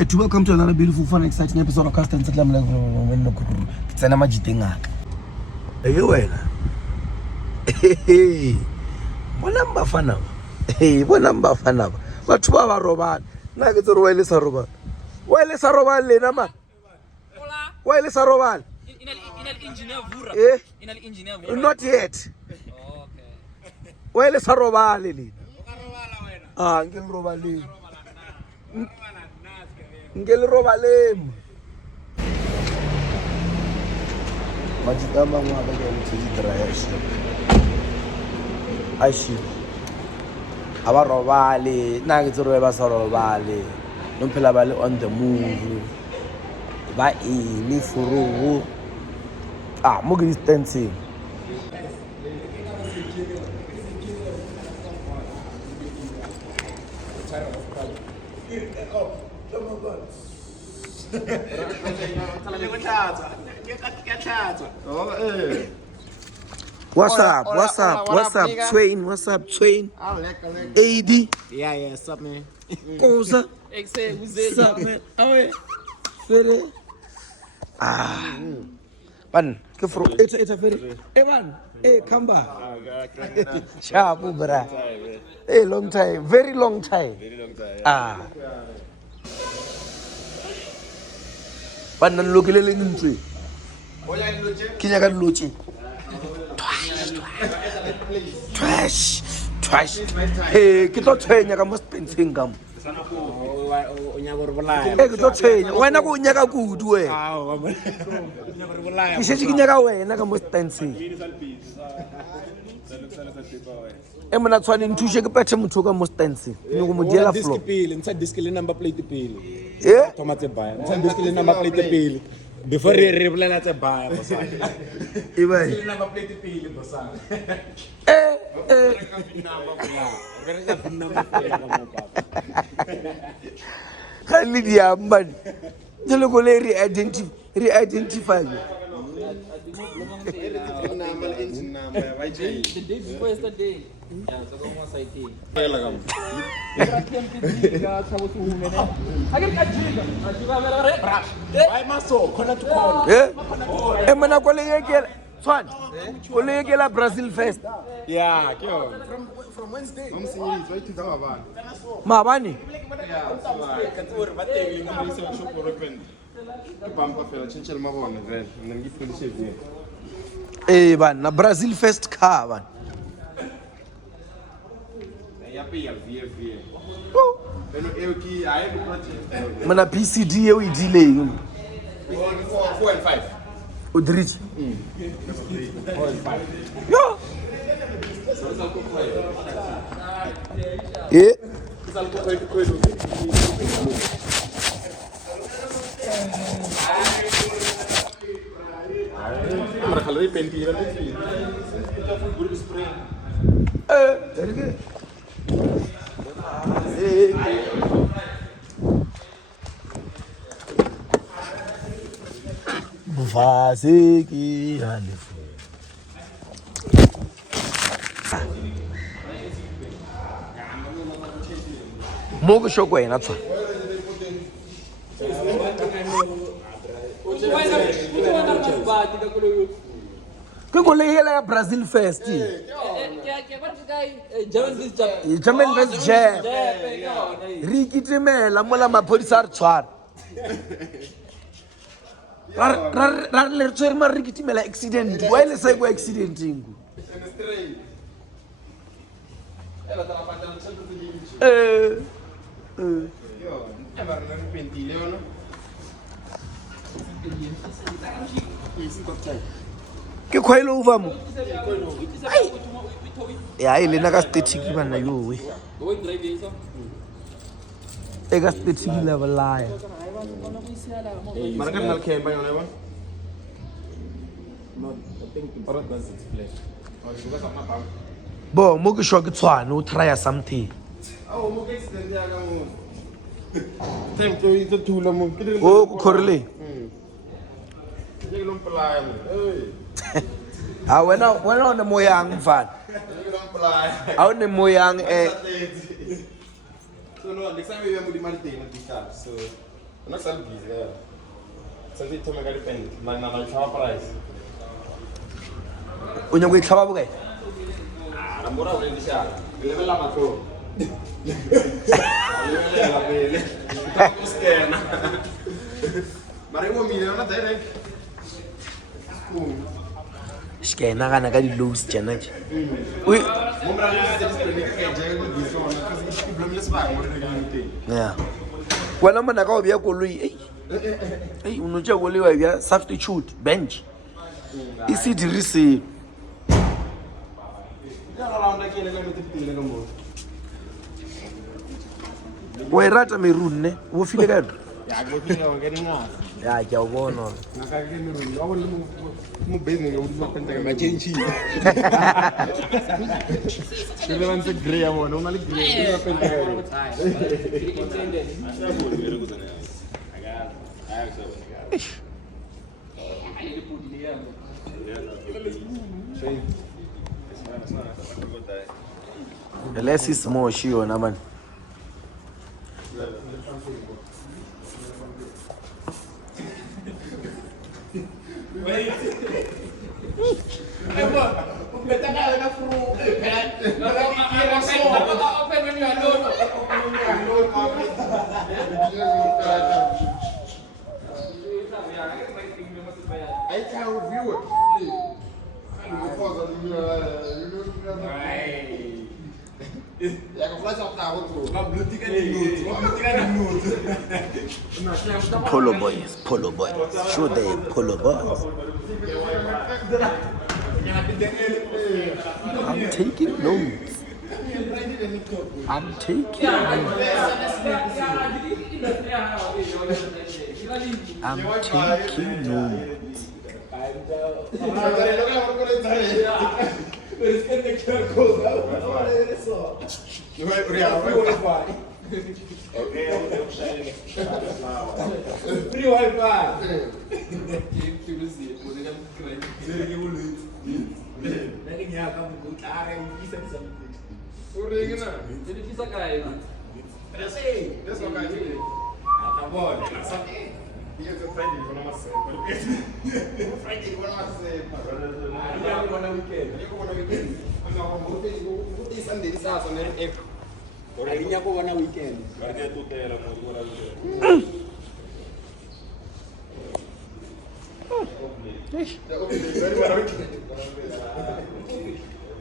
To welcome to another beautiful, fun, exciting episode of Cast and Settle. It's an amajitengak. Hey, well. Hey, what number fana? Hey, what number fana? But 2 hours robot. Now get to wireless robot. Wireless robot, Lena man. Wireless robot. In engineer Vura. Eh? In engineer Vura. Not yet. Oh, okay. Wireless robot, Lily. Ah, ngel robot. Ngel robalem majitama ngwa ke mtsidira ya shi aishi aba robale na ke tsoro ba sa robale no phela ba le on the move ba ni furu mo ke distancing What's up? Train, what's up, Train? AD. Yeah, what's up, man? Cosa? What's up, man? Fede. Ban, ke fro. It's a very. Evan, come back. Chabu, bra. Long time, very long time. Ban nan lokele nntwe. Kinya ka loche. Trash. Hey, ke tlo tshwenya ka mo spending kam. Ke tlo tshwenya. Wena go nyaka kudu we. Ke se ke nyaka wena ka mo spending. Mona tshwane nthushe ke pethe motho ka mo spending. Ni go mo diela floor. Inside disk le number plate pele. Eh? Tomate buy. Inside disk le number plate pele. Before re bolela tse buy bosa. E bai. Number plate pele bosa. Khali dia man. Jelo go le re-identify. The day before yesterday. Yeah, so come on site. Buy maso, corner to corner. Mona ko le yekela. Tshwane. Ko le yekela Brazil first. Yeah, kyo. From Wednesday. I'm seeing it right to the Havana. Mabani. Yeah, so katsuri bateng ngomisa shop open. Ibamba phela chinchela mabona vele. Mina ngifundishe vele. Bana Brazil first car bana. Yapi VV. Beno euki ayi project. Mana PCD e o idile 4 and 5. Udrich. 4 and 5. Yo. Eh? Amra khaloi pentira leti. Guru spray. Very good. Bufaseki hanifu. Mogo shoko ena tswa. Ke go le hela ya Brazil first. German vs Jam. Rikitimela mola maphodisa a re tshwara. Ra le tswere ma rikitimela accident. Wa ile se go accidenting. Ke khwelo over mo. Ya ile na ka static bana yo we. E ka static level la ya. Mara kan hal kemba yona ba? No, I think the product does its flesh. Bo mo ke shwa ke tshwane o try something. Mo ke accident ya ka mo. Tempo ito tula mo. O ku khorle. Ke lo mpolaya mo. Wena o ne mo yang mfana. Ke lo mpolaya. A o ne mo yang So no, next time we will be married in the start. So I'm not selling these, yeah. Since it told me I depend, my price. When you go to I'm more than the shot. Level up my phone. Maribo million na tele. Shke na kana ka di loose tjena tje. Ui. Yeah. Wena mona ka o bia koloi. Ei, uno tja koloi wa bia substitute bench. Isi dirise. Wa irata merun ne? Wo file ka yona? Ya go file ka getting off. Ya ke a bona. Naka ke merun. Wa le mo business go di penta ka change. Ke le van se grey mo, no na le grey di penta ka. Less is more sure na man. I can review it. Ya ko flash up now to. Ma blue ticket ni Polo boys, Polo boys. Sure they Polo boys. I'm taking notes. I'm taking notes. I'm taking notes. Free Wi-Fi.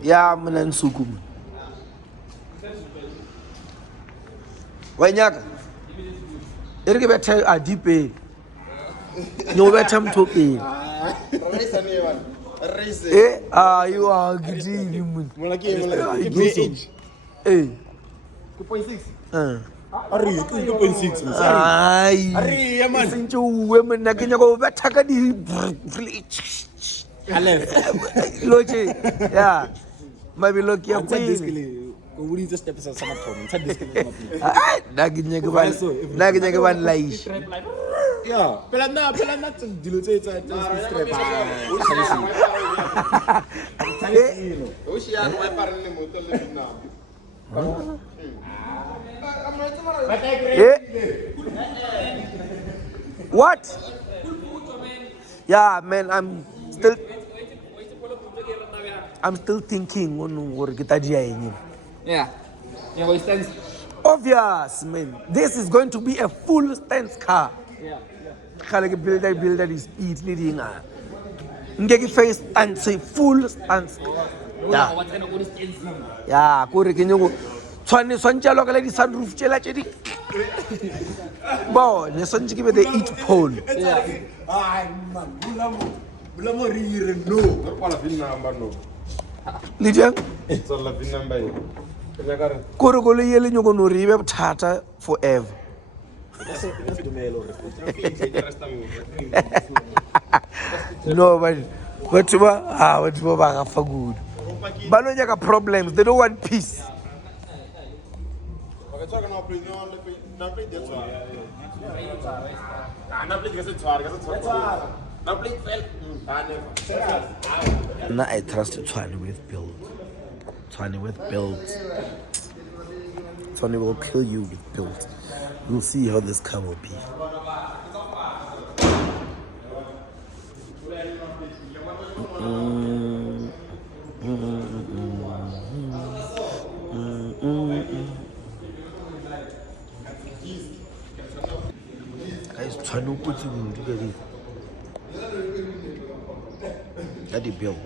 Ya mina nsuku. Wanyaka. Erike bethe adipe. Nyo bethe mthope. You are gidini mun. Eh. 2.6. Ari 2.6. Ai. Ari man. Sintse uwe mna ke nyako betha ka di. Loche. Yeah. Mabilo ke ya kwini. Go read the steps of some from. Tell this kile. Ai, naginyeke ban laish. Yeah, pela na dilo tse tsa strap. Oshi ya Wi-Fi le moto le bina. What? Yeah, man, I'm still thinking on what kita dia ini. Yeah. Yeah, what stands? Obvious, man. This is going to be a full stance car. Yeah. Khala ke builder is speed leading a. Ngeke face and say full stance. Yeah. What kind of good stands? Yeah, ko re ke nyoko tshwane swantjalo ka le di sunroof tshela tshedi. Bo, ne swantse ke be the eat pole. Yeah. Ai man, bula mo rire no. Kwa la VIN number no. Lidya So la VIN number yo. ko re ko le yele nyoko no re be bothata forever. No, but batho ba ga fa good. Ba no nyaka problems, they don't want peace. Now I trust Tshwane with build. Tshwane with build. Tshwane will kill you with build. We'll see how this car will be. tshwane o kotsi kudu ka di that they build.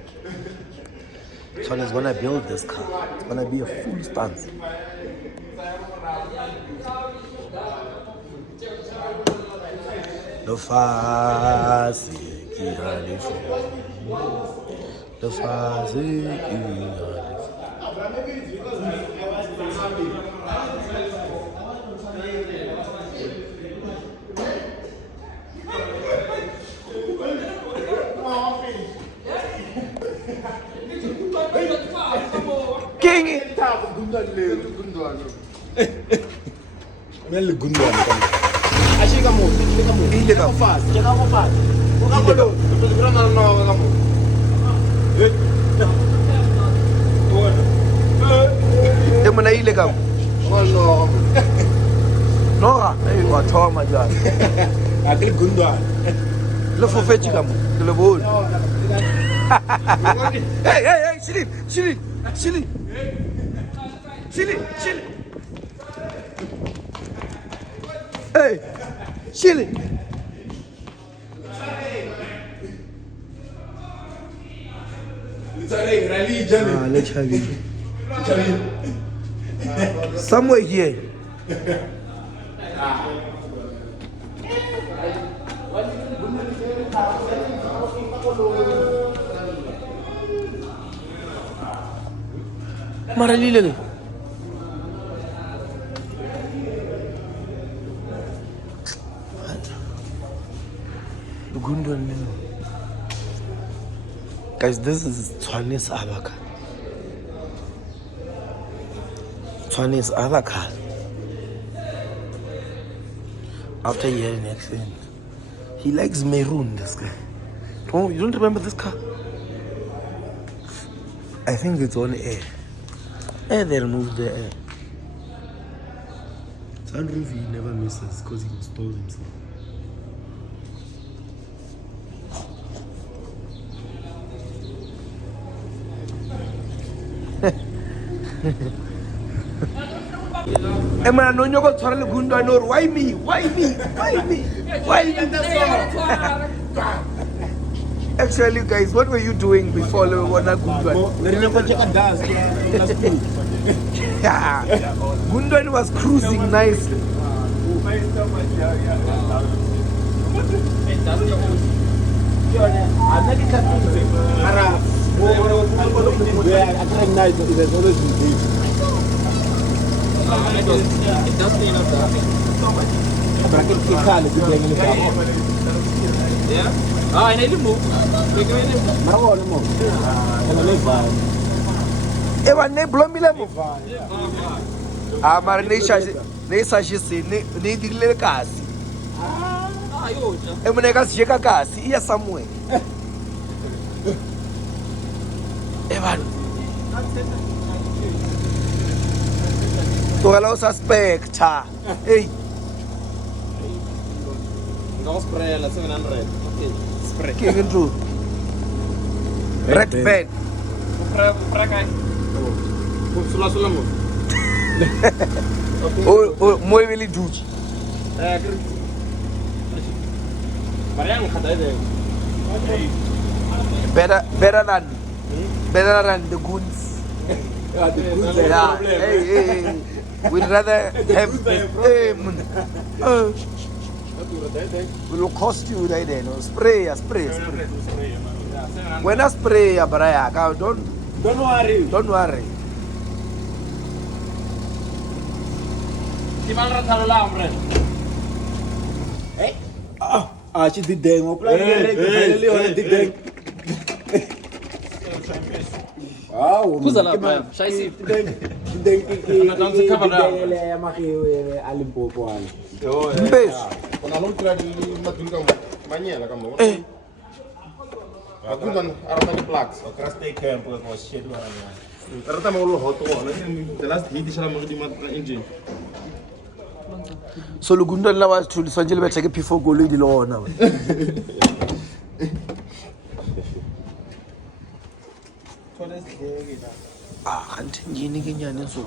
Tshwane is gonna build this car. It's gonna be a full stance. The fast the fast King Mel Gundwan. Ashika mo, Ile ka fast. Cheka mo fast. Ukapolo. Tuzigrana no kamo. mona ile ka No. Nora ei wa thoma jana Akil Gundwan. le fofetše ka mo ke le bone hey chili hey chili let's have it somewhere here mara lile le Gundwan lino guys this is Tshwane's Abaka Tshwane's Abaka after hearing accent he likes maroon this guy oh you don't remember this car I think it's on air they removed the air sunroof he never misses because he installed himself Emma no nyoko tshwara le Gundwan or why me actually guys what were you doing before le wona Gundwan yeah Gundwan was cruising nicely Eva ne blomile mo mara ne shashise ne dirile kasi mone ka se ka kasi iya somewhere Eva Togela o suspect hey No spray la 700. Okay. Spray. King into red pen Spray kai. Sula mo. oh mo really duty Mariang khada ide. better than the goons yeah hey we'd rather have will cost you that day no spray when I spray braya don't worry Di mana rata la amre. She did dang up like did dang. Wow, Kuza la baya, shaisi. Kona long kira di madun kamu. Manyela kamu. Aku kan arah plugs. Crash take camp was shit one. Rata mau lo hot one. Jelas di sana mau di mata engine. so le Gundwan la was to sanjele ba take before go le di lona kanti ngini ke nyane so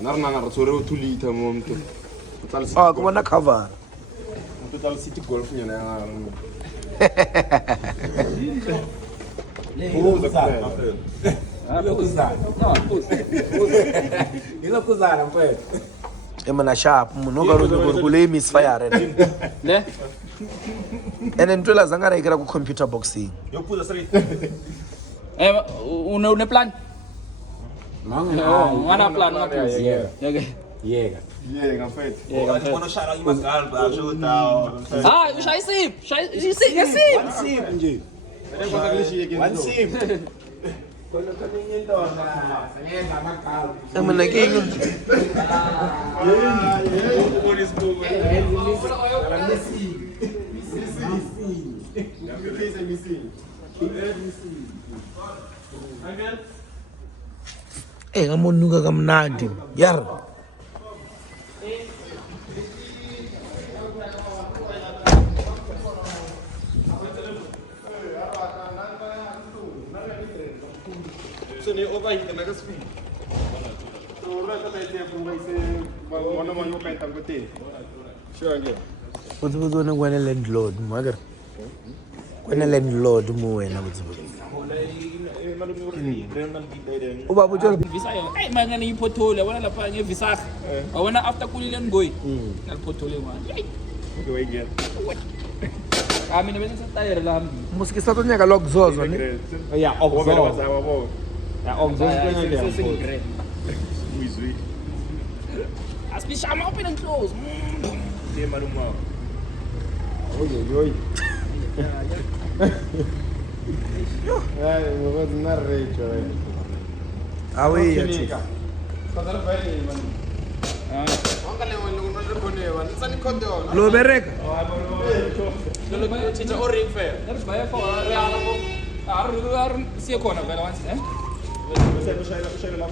Narna tsore o tulita mo mto. Oh, kubona cover. Total City Golf nyana ya. Ilokuzana mfethu. Emana sharp munhu okarunye kule misfire Le? ene ntwela zanga raikira ku computer boxing Yokuza straight. Une plan? Ngana plan ngaphuza. Okay. Yeka. Yeah, ngafethu. Shara imagalba ajuda. Ah, ushaya isiphi? Shaya isiphi? Sim nje. One sim. Kono kwenye ndona. Ngeza magalba. emana kinga ngamonuka kamnandi yar So ni overheat na ka speed. So ora ka tayo kung ise ano mo yung kaitang kote. Sure again. butsibutsi kwene landlord mwakere kwene landlord mo wena butsibutsi ubaba utshela Visa yo. Hey, mangana ipothole wena lapha ngevisa. Wena after kulile ngoyi. Nalipothole manje. Okay, wait again. Mina bese satayere la hambi. musikisa tonyaka lokuzozwa ne Yeah, Obviously, obzo. Yeah, obzo kwenye Sesingre. Wizwi. Aspishama open and close. Te maluma. Oye. Ay, me voy a tener recho, awe yathi lo bereka That's by for real mo. Ar siya kona vela once, eh? Share la.